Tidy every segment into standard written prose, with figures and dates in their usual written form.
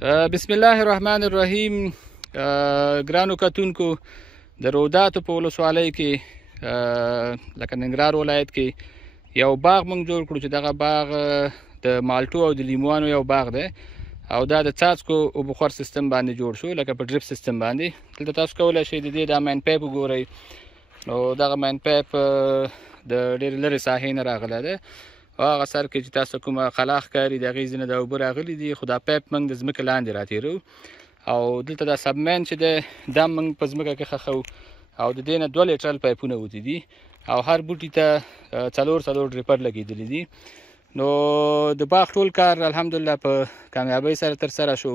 بسم الله الرحمن الرحیم. ګرانو کتونکو، د روداتو په ولسوالۍ کې لکه ننګرهار ولایت کې یو باغ موږ جوړ کړو چې دغه باغ د مالټو او د لیموانو یو باغ دی او دا د څاڅکو اوبخور سیستم باندې جوړ شو، لکه په ډریپ سیستم باندې. دلته تاسو کولی شئ د دې دا مین پایپ وګورئ. نو دغه مین پایپ د ډېرې لرې ساحې نه راغلی دی او هغه سر کې چې تاسو کومه خلا ښکاري د هغې ځینې د اوبه راغلي دي، خو دا پایپ موږ د ځمکې لاندې راتېرو او دلته دا سبمین چې دی دا موږ په ځمکه کې ښخو او د دې نه 2 لیټرل پایپونه وتي دي او هر بوټي ته 4 ډریپر لګېدلي دي. نو د باغ ټول کار الحمدلله په کامیابۍ سره ترسره شو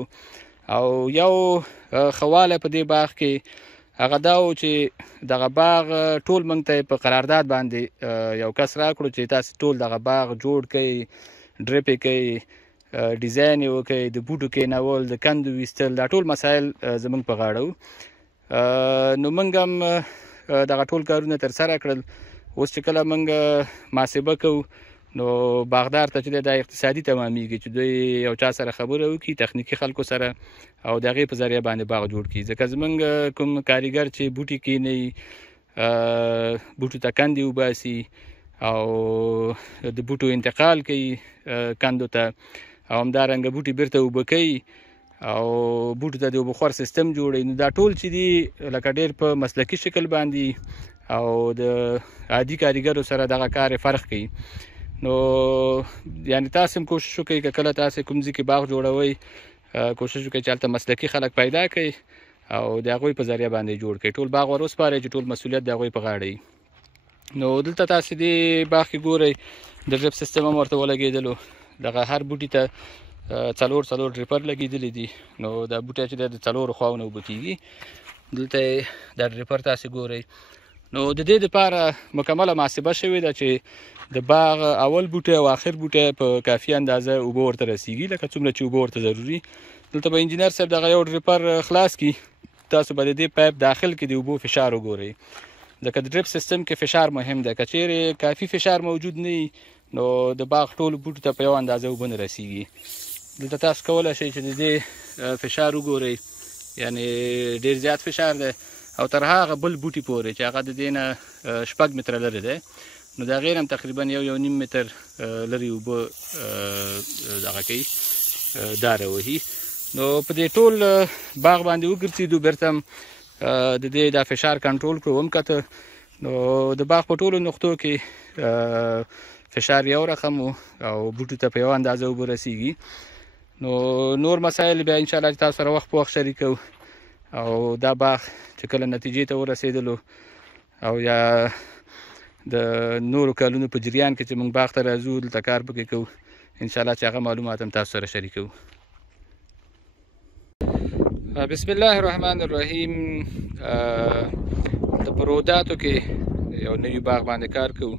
او یو ښه والی په دې باغ کې هغه دا و چې دغه باغ ټول موږ ته په قرارداد باندې یو کس راکړو چې تاسې ټول دغه باغ جوړ کړئ، ډریپ یې کوئ، ډیزاین یې وکړئ، د بوټو کېنول، د کندو ویستل، دا ټول مسایل زموږ په غاړه وو. نو موږ هم دغه ټول کارونه ترسره کړل. اوس چې کله موږ محاسبه کوو نو باغدار ته چې دی دا اقتصادي تمامیږي چې دوی یو چا سره خبره وکړي، تخنیکي خلکو سره، او د هغې په ذریعه باندې باغ جوړ کړي. ځکه زموږ کوم کاریګر چې بوټي کینوي، بوټو ته کندې وباسي او د بوټو انتقال کوي کندو ته، او همدارنګه بوټي بیرته اوبه کوي او بوټو ته د اوبخور سیستم جوړوي. نو دا ټول چې دي لکه ډېر په مسلکي شکل باندې او د عادي کاریګرو سره دغه کار فرق کوي. نو یعنی تاسو هم کوشش وکړئ که کله تاسې کوم ځای کې باغ جوړوئ، کوشش وکړئ چې هلته مسلکي خلک پیدا کړئ او د هغوی په ذریعه باندې جوړ کړئ. ټول باغ ور وسپارئ چې ټول مسؤلیت د هغوی په غاړه وي. نو دلته تاسې دې باغ کې ګورئ د ډریپ سیستم هم ورته ولګېدلو، دغه هر بوټي ته 4 ډریپر لګېدلي دي. نو دا بوټی چې دی د 4 خواو نه اوبه کېږي. دلته دا ډریپر تاسې ګورئ. نو د دې دپاره مکمله محاسبه شوې ده چې د باغ اول بوټی او آخر بوټی په کافي اندازه اوبه ورته رسیږي، لکه څومره چې اوبه ورته ضروري. دلته به انجینر صاحب دغه یو ډریپر خلاص کړي، تاسو به د دې پایپ داخل کې د اوبو فشار وګورئ، ځکه د ډریپ سیستم کې فشار مهم دی. که چیرې کافي فشار موجود نه وي نو د باغ ټولو بوټو ته په یو اندازه اوبه نه رسیږي. دلته تاسو کولی شئ چې د دې فشار وګورئ، یعنی ډېر زیات فشار دی او تر هغه بل بوټي پورې چې هغه د دې نه 6 متره لرې دی، نو د هغې نه هم تقریبا 1.5 متر لرې اوبه دغه کوي، داره وهي. نو په دې ټول باغ باندې وګرځېدو، بیرته هم د دې دا فشار کنټرول کړو، ومکته. نو د باغ په ټولو نقطو کې فشار یو رقم و او بوټو ته په یو اندازه اوبه رسیږي. نو نور مسایل بیا انشاءالله چې تاسو سره وخت په وخت شریکو او دا باغ چې کله نتیجې ته ورسېدلو او یا د نورو کلونو په جریان کې چې موږ باغ ته راځو، دلته کار پکې کوو، انشاءالله چې هغه معلومات هم تاسو سره شریکوو. بسم الله الرحمن الرحیم. د روداتو کې یو نوي باغ باندې کار کوو.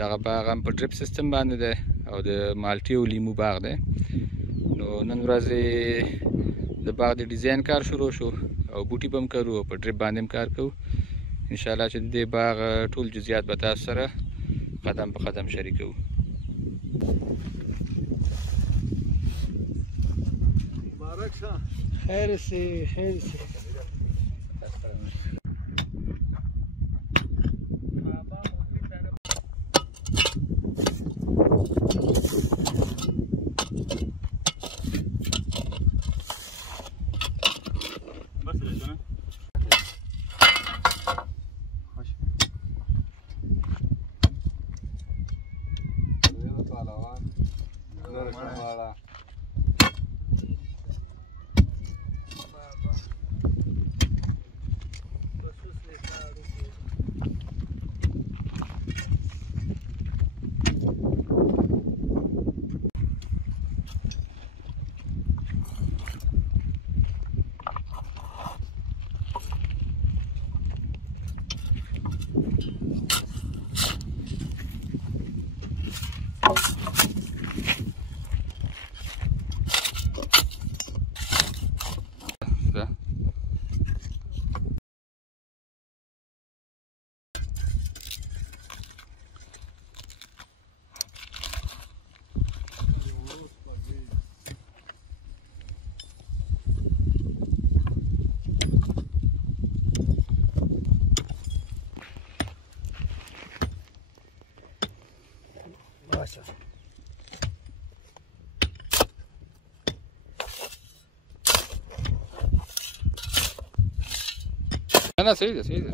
دغه باغ هم په ډریپ سیستم باندې دی او د مالټې او لیمو باغ دی. نو نن ورځې د باغ د ډیزاین کار شروع شو او بوټي به هم کرو او په ډریپ باندې هم کار کوو. انشاءالله چې د دې باغ ټول جزئیات به تاسو سره قدم په قدم شریکوو. مبارک شه. خیر سي خیر سي. باشه نه صحیح ده صحیح ده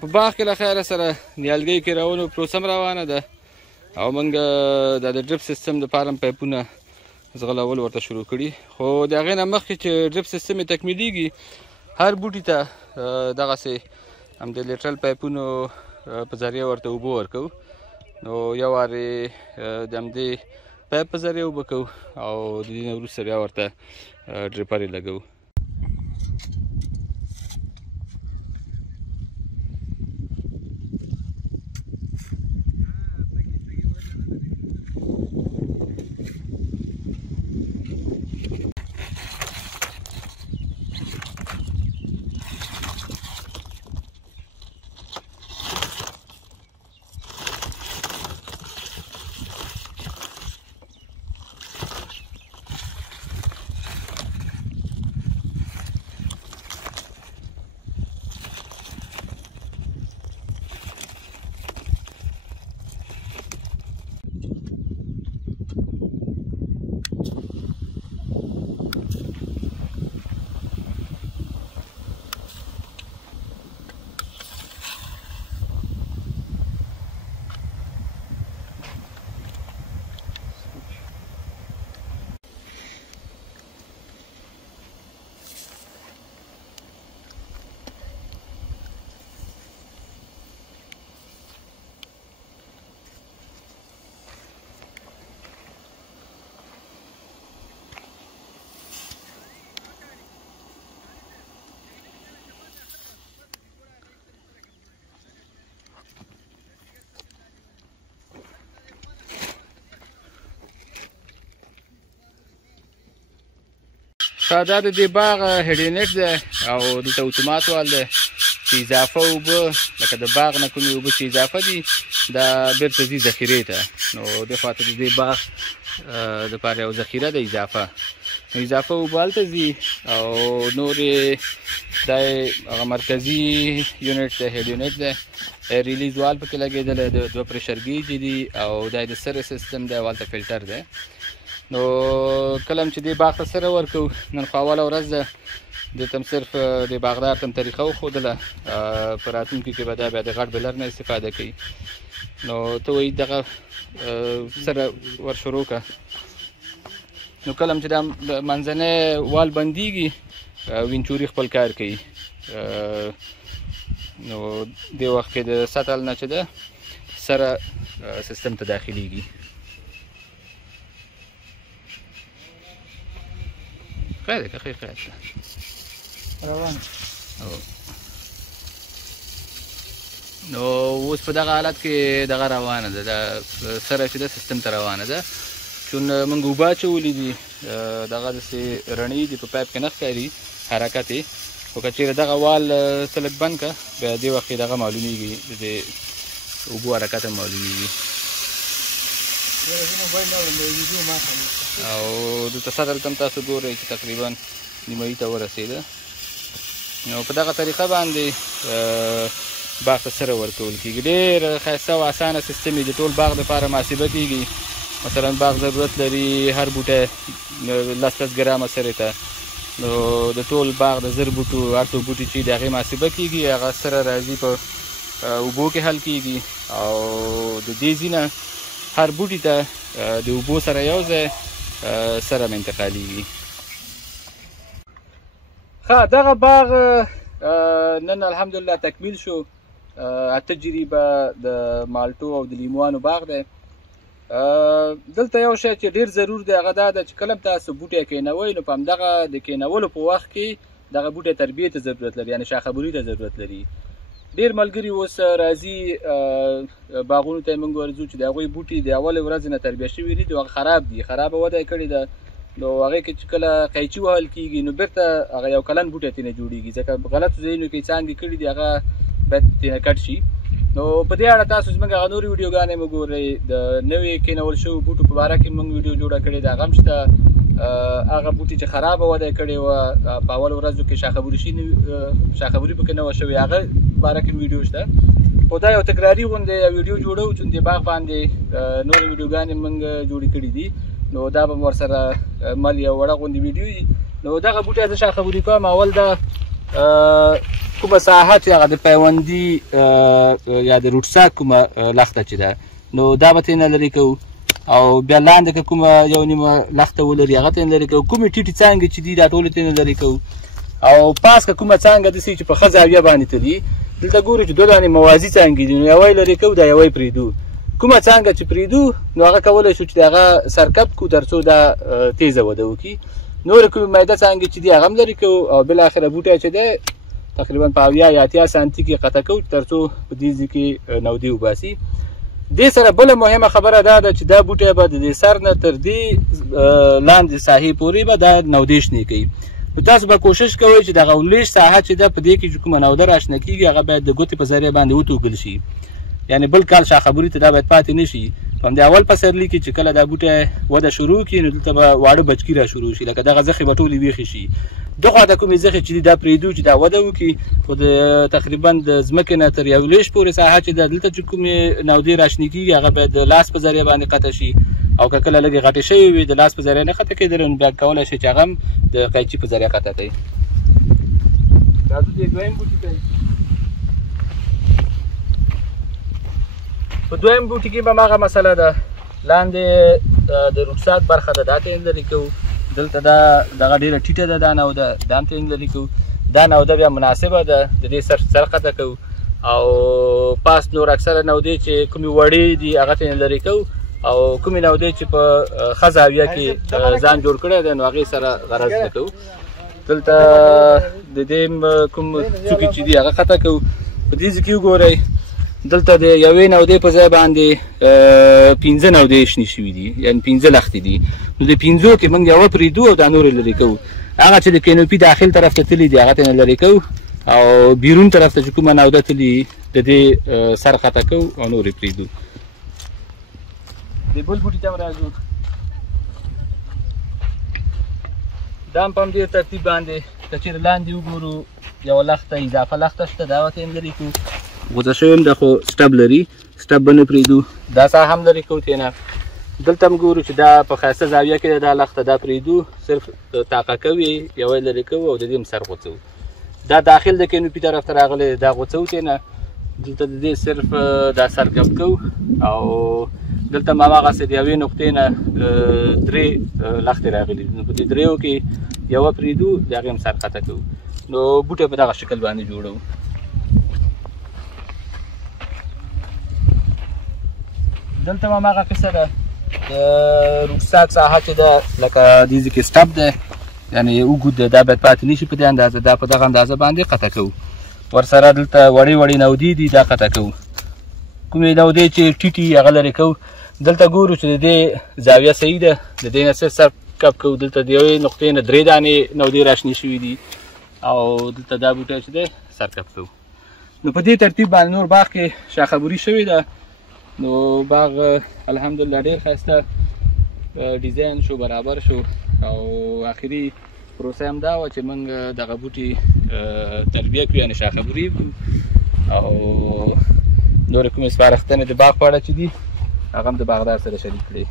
په باغ کې له خیره سره نیالګۍ کرولو پروسه هم روانه ده او موږ د ډریپ سیستم دپاره هم پایپونه ځغلول ورته شروع کړي خو د هغې نه مخکې چې ډریپ سیستم یې تکمیلیږي هر بوټي ته دغسې همدې لیټرل پایپونو په ذریعه ورته اوبه ورکوو نو یو وار د همدې پایپ په ذریعه اوبه کوو او د دې نه وروسته بیا ورته ډریپر یې لګوو دا د دې باغ هډینټ دی او دلته اتومات وال دی چې اضافه اوبه لکه د باغ نه کومې اوبه چې اضافه دي دا بیرته ځي ذخیرې ته نو دې خواته د دې باغ دپاره یو ذخیره ده اضافه نو اضافه اوبه هلته ځي او نور یې دا هغه مرکزي یونټ دی هډ یونټ دی ریلیز وال پکې لګېدلی د دوه پریشر ګیجې دي او دا د سره سیستم دی او هلته فلټر دی نو کله هم چې دې باغ ته سره ورکوو نن خو اوله ورځ ده دې ته هم صرف د باغدار ته هم طریقه وښودله په راتلونکي کې به دا بیا د غټ بیلر نه استفاده کوي نو ته وایي دغه سره ور شروع کړه نو کله هم چې دا منځنی وال بندېږي وینچوري خپل کار کوي نو دې وخت کې د سطل نه چې ده سره سیستم ته داخلیږي خیر که خیر روان نو اوس په دغه حالت کې دغه روانه ده دا سره چې ده سیستم ته روانه ده چون موږ اوبه اچولي دي دغه داسې رڼې دي په پایپ کې نه ښکاري حرکت یې خو که چېرې دغه وال ته لږ بند کړه بیا دې وخت کې دغه معلومیږي د اوبو حرکت هم معلومیږي او دلته سطل ته هم تاسو ګورئ چې تقریبا نیمایي ته ورسېده نو په دغه طریقه باندې باغ ته سره ورکول کېږي ډېر ښایسته او اسانه سیستم یې د ټول باغ دپاره محاسبه کېږي مثلا باغ ضرورت لري هر بوټی 10 ګرامه سرې ته نو د ټول باغ د 1000 بوټو هر څو بوټي چې د هغې محاسبه کېږي هغه سره راځي په اوبو کې حل کېږي او د دې ځینه هر بوټي ته د اوبو سره یو ځای سره هم انتقالیږي ښه دغه باغ نن الحمدلله تکمیل شو 8 جریبه د مالټو او د لیموانو باغ دی دلته یو شی چې ډېر ضرور دی هغه دا ده چې کله تاسو بوټی کینوئ نو په همدغه د کینولو په وخت کې دغه بوټی تربیې ته ضرورت لري، یعنې شاخهبوري ته ضرورت لري. ډېر ملګري اوس راځي باغونو ته یې موږ ورځو چې د هغوی بوټي د اولې ورځې نه تربیه شوي دي، هغه خراب دي، خرابه وده یې کړې ده. نو هغې کې چې کله قیچي وهل کېږي نو بېرته هغه یو کلن بوټی ترېنه جوړېږي، ځکه غلطو ځایونو کې څانګې کړي دي هغه باید ترېنه کټ شي. نو په دې اړه تاسو زموږ هغه نورې ویډیوګانې مو ګورئ، د نوې کېنول شوو بوټو په باره کې موږ ویډیو جوړه کړې ده، هغه هم شته. هغه بوټي چې خرابه وده یې کړې وه په اول ورځو کې شاخهبوري پکې نه وه شوې، هغه باره کې ویډیو شته. خو دا یو تکراري غوندې یو ویډیو جوړوو چې دې باغ باندې نورې ویډیوګانې موږ جوړې کړي دي، نو دا به م ورسره مل یو وړه غوندې ویډیو وي. نو دغه بوټی زه شاخهبوري کوم، اول دا کومه ساحه چې هغه د پیوندي یا د روټساک کومه لخته چې ده نو دا به ترېنه لرې کوو، او بیا لاندې که کومه یو نیمه لخته ولري هغه ترېنه لرې کوو. کومې ټیټې څانګې چې دي دا ټولې ترېنه لرې کوو، او پاس که کومه څانګه داسې چې په ښه زاویه باندې تلي، دلته ګورو چې دوه دانې موازي څانګې دي، نو یوه یې لرې کوو، دا یوه یې پرېږدو. کومه څانګه چې پرېږدو نو هغه کولی شو چې د هغه سرکب کړو تر څو دا تیزه وده وکړي. نورې کومې میده څانګې چې دي هغه هم لرې کوو، او بالاخره بوټی چې دی تقریبا په 80 یا 80 سانتي کې قطع کوو تر څو په دې ځای کې نودې وباسي. دې سره بله مهمه خبره دا ده چې دا بوټی به د دې سر نه تر دې لاندې ساحې پورې به دا نودې شنې کوي. نو تاسو به کوشش کوئ چې دغه لږ ساحه چې ده په دې کې چې کومه نوده راشنه کېږي هغه باید د ګوتې په ذریعه باندې وتوږل شي، یعنې بل کال شاخهبوري ته دا باید پاتې نه شي. په همدې اول پسرلي کې چې کله دا بوټی وده شروع کړي نو دلته به واړه بچکي را شروع شي، لکه دغه زخې به ټولې ویښې شي. دغه د کومې زخې چې دي دا پرېږدو چې دا وده وکړي، خو د تقریبا د ځمکې نه تر یو لیش پورې ساحه چې ده دلته چې کومې نودې راشنې کېږي هغه باید د لاس په ذریعه باندې قطع شي، او که کله لږې غټې شوې وي د لاس په ذریعه نه قطع کېدلی نو بیا کولی شي چې هغه هم د قیچي په ذریعه قطع کوي. راځو دې دویم بوټي ته. په دویم بوټي کې به هماغه مسله ده، لاندې د روټساک برخه ده دا ترېنه لرې کوو، دلته دغه ډېره ټیټه ده دا نوده، دا هم ترېنه لرې کوو. دا نوده بیا مناسبه ده، د دې سر قطع کوو، او پاس نور اکثره نودې چې کومې وړې دي هغه ترېنه لرې کوو، او کومې نودې چې په ښه زاویه کې ځان جوړ کړی دی نو هغې سره غرض نه کوو. دلته د دې کوم څوکې چې دي هغه قطع کوو. په دې ځای کې وګورئ دلته د یوې نودې په ځای باندې 15 نودې شنې شوي دي، یعنې 15 لختې دي. نو د 15 کې موږ یوه پرېږدو او دا نورې لرې کوو. هغه چې د کینوپي داخل طرف ته تللي دي هغه ترېنه لرې کوو، او بیرون طرف ته چې کومه نوده تللي د دې سر قطع کوو او نورې پرېږدو. د بل بوټي ته هم راځو. دا هم په همدې ترتیب باندې که چېرې لاندې وګورو یوه لخته اضافه لخته شته دا به ترېنه لرې کوو. غوڅه شوی هم ده خو سټب لري، سټب به نه پرېږدو. دا ساحه هم لرې کوو ترېنه. دلته هم ګورو چې دا په ښایسته زاویه کې ده دا لخته، دا پرېږدو، صرف طاقه کوي یوه یې لرې کوو او د دې هم سر غوڅوو. دا داخل د کینوپي طرف ته راغلی دا غوڅوو ترېنه. دلته د دې صرف دا سر ګپ کوو، او دلته هم هماغسې د یوې نقطې نه 3 لختې راغلي دي، نو په دې دریو کې یوه پرېږدو د هغې هم سر قطع کوو. نو بوټی په دغه شکل باندې جوړوو. دلته هم هماغه قصه ده، د روټساک ساحه چې ده لکه دې ځای کې سټپ ده، یعنې اوږد ده، دا باید پاتې نه شي په دې اندازه، دا په دغه اندازه باندې قطع کوو. ورسره دلته وړې وړې نودې دي دا قطع کوو. کومې نودې چې ټیټې هغه لرې کوو. دلته ګورو چې د دې زاویه صحیح ده، د دې نه سر کپ کوو. دلته د یوې نقطې نه 3 دانې نودې راشنې شوي دي، او دلته دا بوټی چې دی سر کپ کوو. نو په دې ترتیب باندې نور باغ کې شاخهبوري شوې ده. نو باغ الحمدلله ډېر ښایسته ډیزاین شو، برابر شو، او آخري پروسه هم دا وه چې موږ دغه بوټي تربیه کړو، یعنې شاخهبوري کړو، او نورې کومې سپارښتنې د باغ په اړه چې دي هغه هم د باغدار سره شریک کړئ.